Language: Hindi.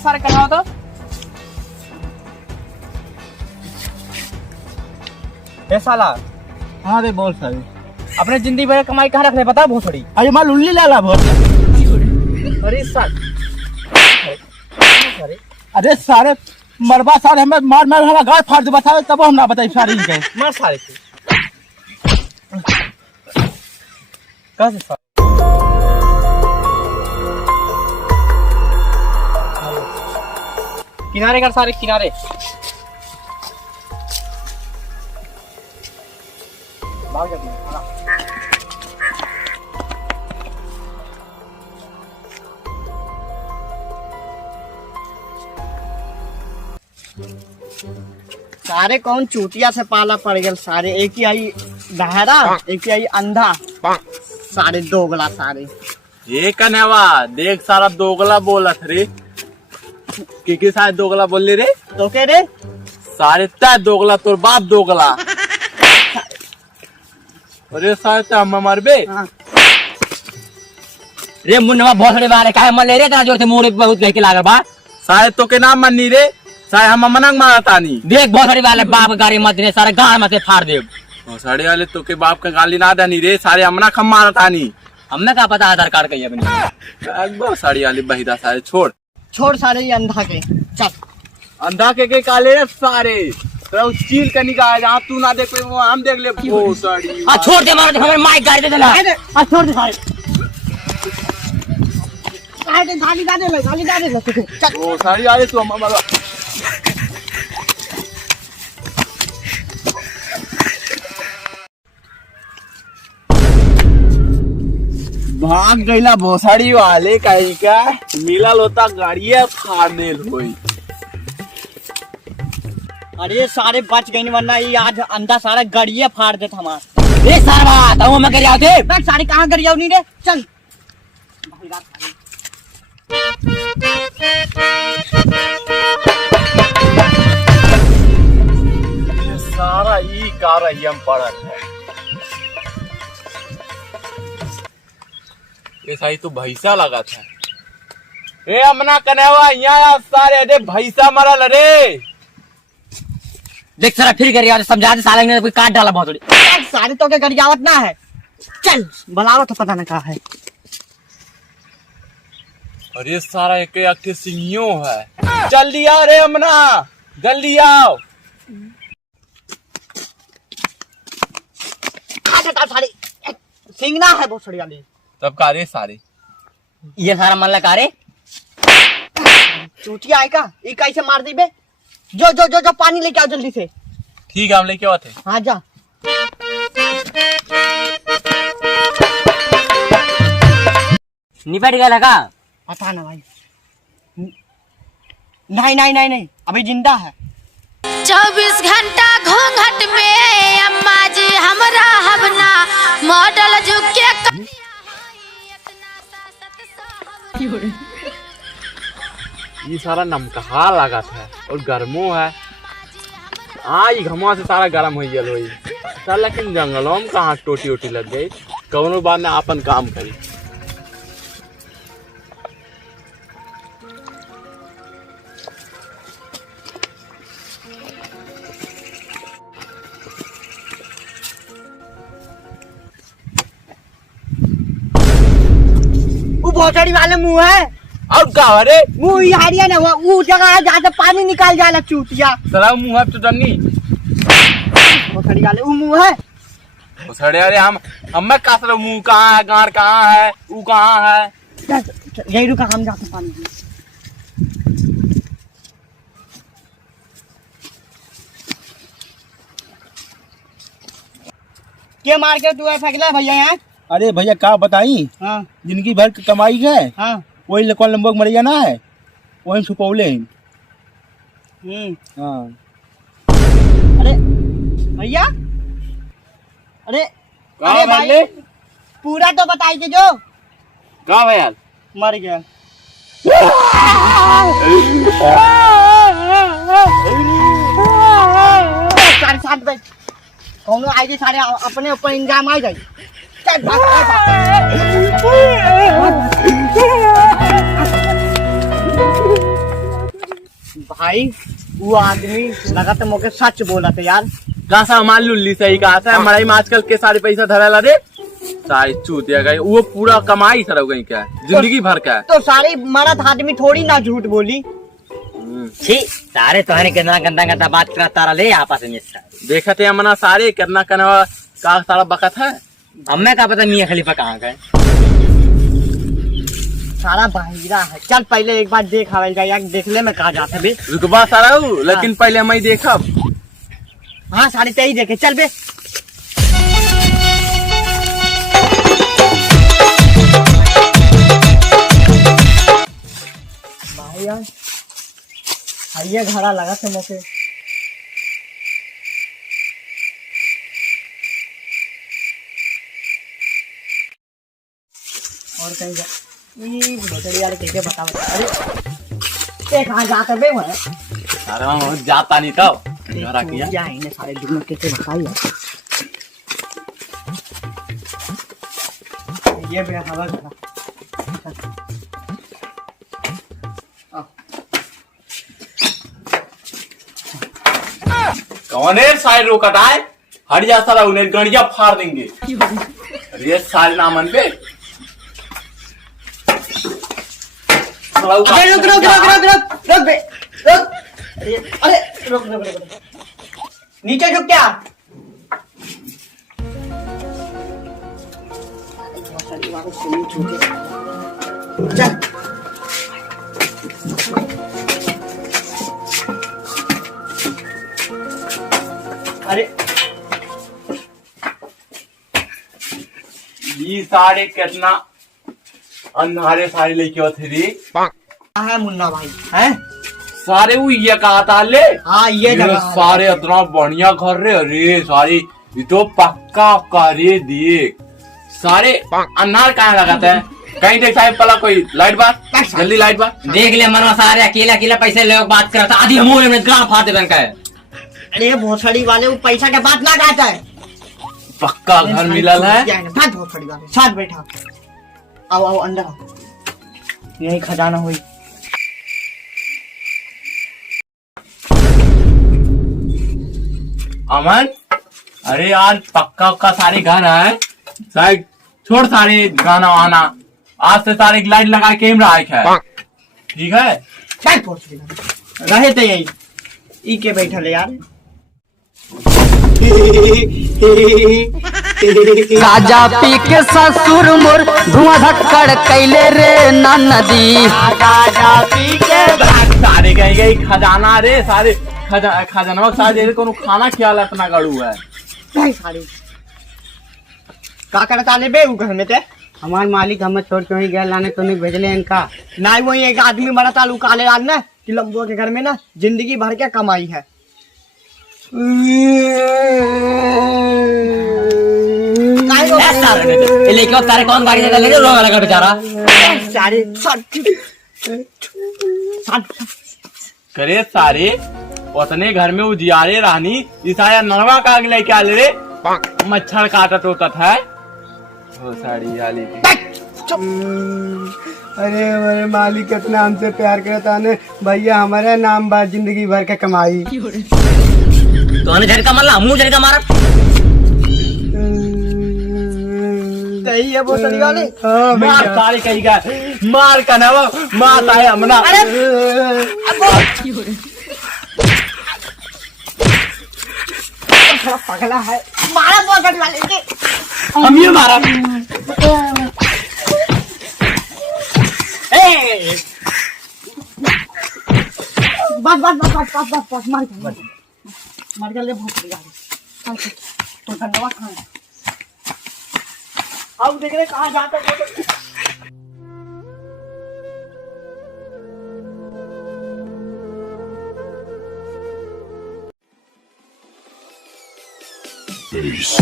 सारे करना हो तो ए साला। हाँ रे बोल सारे। अपने जिंदगी भर कमाई कहाँ रख रहे पता बहुत थोड़ी। अरे माल उल्ली लाला बहुत। अरे साल अरे सारे मरबा सारे हमें मार मार हमारा गाय फाड़ दे बतावे तब हम ना बताई सारी के मार सारे से कैसे साल किनारे कर सारे किनारे भाग जाते सारे कौन चूतिया से पाला पड़ गया सारे। एक ही आई बहरा एक ही आई अंधा सारे दोगला सारे। ये कन्हवा देख सारा दोगला बोलत रे के सारे दोगला बोल रे तो के रे सारे तय दोगला तोर बाप दोगला। अरे सारे तय हम मरबे। हाँ। रे मुन्नवा बहुत बड़े बारे काहे मन ले रे तना जोर से मुंह बहुत गह के लागल बा। सारे तो के नाम मन्नी रे सारे हम मनंग मारतानी। देख बहुत बड़ी बात है बाप गाड़ी मत दे सारे गांव में से फाड़ दे। साढ़े वाले तो के बाप का गाली ना देनी रे सारे हमना खम मारतानी। हमने क्या पता आधार कार्ड कही अपनी साड़ी वाली बहिदा सारे छोड़ छोड़ सारे ये अंधा के चल। अंधा के काले रे सारे तो चील के निकाल जहाँ तू ना देख ले हम देख ले। ओ साड़ी आ छोड़ दे मारो हमें माइक गाड़ी दे देना। आ छोड़ दे सारे सारे गाली डाले चल। ओ साड़ी वाले तू हम भाग गईला भोसाड़ी वाले कहीं का मिला लोता गाड़िया फाड़ने होई। अरे सारे बच गए वरना ये आज अंधा सारा गड़िया फाड़ देता हमारा। ए सारा ताऊ मैं कर जाते बैठ सारे कहाँ गड़िया नहीं रे चल। ये सारा ई कारहियम पड़त है। ये सही तो भैसा लगा था। ए अमना कनेवा यहाँ सारे अरे भैसा मरल रे। देख सारा फिर कर जाते समझा दे साले ने कोई काट डाला बहुत बड़ी। सारे तो के गड़ियावत ना है चल बुलाओ तो पता ना कहाँ है। अरे सारा एक अक्के सिंगियो है। चल लिया रे अमना जल्दी आओ। सारे सिंगना है बहुत सड़ी वाली तब का रे सारे ये सारा मन लगा रे चूटिया है का ये कैसे मार दी बे। जो जो जो जो पानी लेके आओ जल्दी से। ठीक है हम लेके आते। हाँ जा निपट गया लगा पता ना भाई। नहीं अभी जिंदा है। 24 घंटा घूंघट में अम्मा जी हमरा हवना मॉडल झुके ये सारा नमकहा लगा था और गर्मो है। आज घमा से सारा गर्म हो गया लोई साला। लेकिन जंगलों में कहाँ टोटी ओटी लग गई कौनो बात ने अपन काम करी। वो भोसड़ी वाले मुंह है और का रे मुंह यारिया ना वो जगह है जहाँ से पानी निकाल जाला चूतिया। सारा मुंह है तो डरनी भोसड़ी वाले वो मुंह है। सड़े अरे हम मैं का सर मुंह कहाँ है गाड़ कहाँ है वो कहाँ है। यही रुका हम जाते पानी पीने। क्या मार के तू फेंकला भैया यहाँ। अरे भैया का बताई हाँ जिनकी भर की कमाई है हाँ वही लकwan लंबक मरिया ना है वही छुपौले हैं। हाँ अरे भैया अरे अरे भाई पूरा तो बताई के जो का भैया मर गया। साढ़े 7 बजे कौन आएगी सारे अपने ऊपर इंजाम आ जाए। चल भाग, भाग, भाग। भाई वो आदमी लगा तो मोके सच बोला थे यार। का सामान लुल्ली सही कहा था, मड़ाई में आजकल के सारे पैसा धरेला रे सारी चूतिया गई, वो पूरा कमाई सर गई क्या है, जिंदगी भर का है। तो सारी मर्द आदमी थोड़ी ना झूठ बोली। छी सारे तोहने कितना गंदा गंदा बात करता रहा ले आपस में। देखा थे मना सारे करना करना का सारा बकत है। हमें का पता मियां खलीफा कहाँ का है। सारा बहिरा है। चल पहले एक बार देख आवे यार, देखले में कहा जाता बे। रुकबा सारा लेकिन पहले मैं देखब। हाँ सारी तेई देखे, चल बे। भाई यार आइए घरा लगा से मौके। और कहीं जा भोसड़ी यार कैसे बता अरे ते कहाँ जाते बे वह सारा वहाँ जाता नहीं तब घर किया क्या इन्हें सारे दिन में कैसे बताई यार। ये बे हवा घरा कौन है साइड रोकट आए हट जा सारा उन्हें गड़िया फाड़ देंगे। अरे सारे नामन पे अरे रुक रुक रुक रुक रुक रुक बे रुक। अरे रुक रुक रुक नीचे झुक क्या। चल अरे ये सारे कितना अंधारे सारे लेके आते रे है मुन्ना भाई हैं सारे वो ये कहा था ले। हाँ ये जगह सारे इतना बढ़िया घर रे। अरे सारे ये तो पक्का करे दिए सारे अंधार कहाँ लगाता है। कहीं देख साहब पला कोई लाइट बार जल्दी लाइट बार देख ले मनवा सारे अकेला अकेला पैसे ले बात करता आधी मुंह में ग्राम फाड़ दे का है। अरे भोसड़ी वाले वो पैसा के बात ना कहता है। पक्का घर मिलल है। भोसड़ी वाले साथ बैठा आओ आओ अंदर आओ, यही खजाना हुई। अमन अरे यार पक्का का सारे घर है शायद छोड़ सारे गाना वाना आज से सारे लाइट लगा के रहा है ठीक है। चल भोसड़ी वाले रहे थे यही ई के बैठल है यार। राजा पी के ससुर मोर धुआं धक्कड़ कैले रे ना नदी। राजा पी के सारे गए खजाना रे सारे खजाना सारे कोनो खाना खियाल अपना गड़ू है। सारे का करता ले बे घर में ते हमार मालिक हमें छोड़ के वहीं गया लाने तो नहीं भेजले इनका। ना वही एक आदमी मरा तालू काले आज ना कि लंबुआ के घर में ना जिंदगी भर के कमाई है। लेके तारे कौन गाड़ी लेके रो लगा बेचारा सारे करे सारे उतने घर में उजियारे रानी ईसाया नरवा का लेके आ ले रे मच्छर काटत होता है वो साड़ी वाली अरे हमारे मालिक कितना हमसे प्यार करता ने भैया हमारे नाम बार जिंदगी भर के कमाई। तो झटका मारला मुंह झटका मारा सही है भोसड़ी वाले। मार सारे कहीं का मार का ना मार आया मना। पगला है मारा भोसड़ी वाले के हम ये मारा बस मार कर ले भोसड़ी वाले तो धन्यवाद खाना। अब देख रहे कहाँ जाता है। Peace.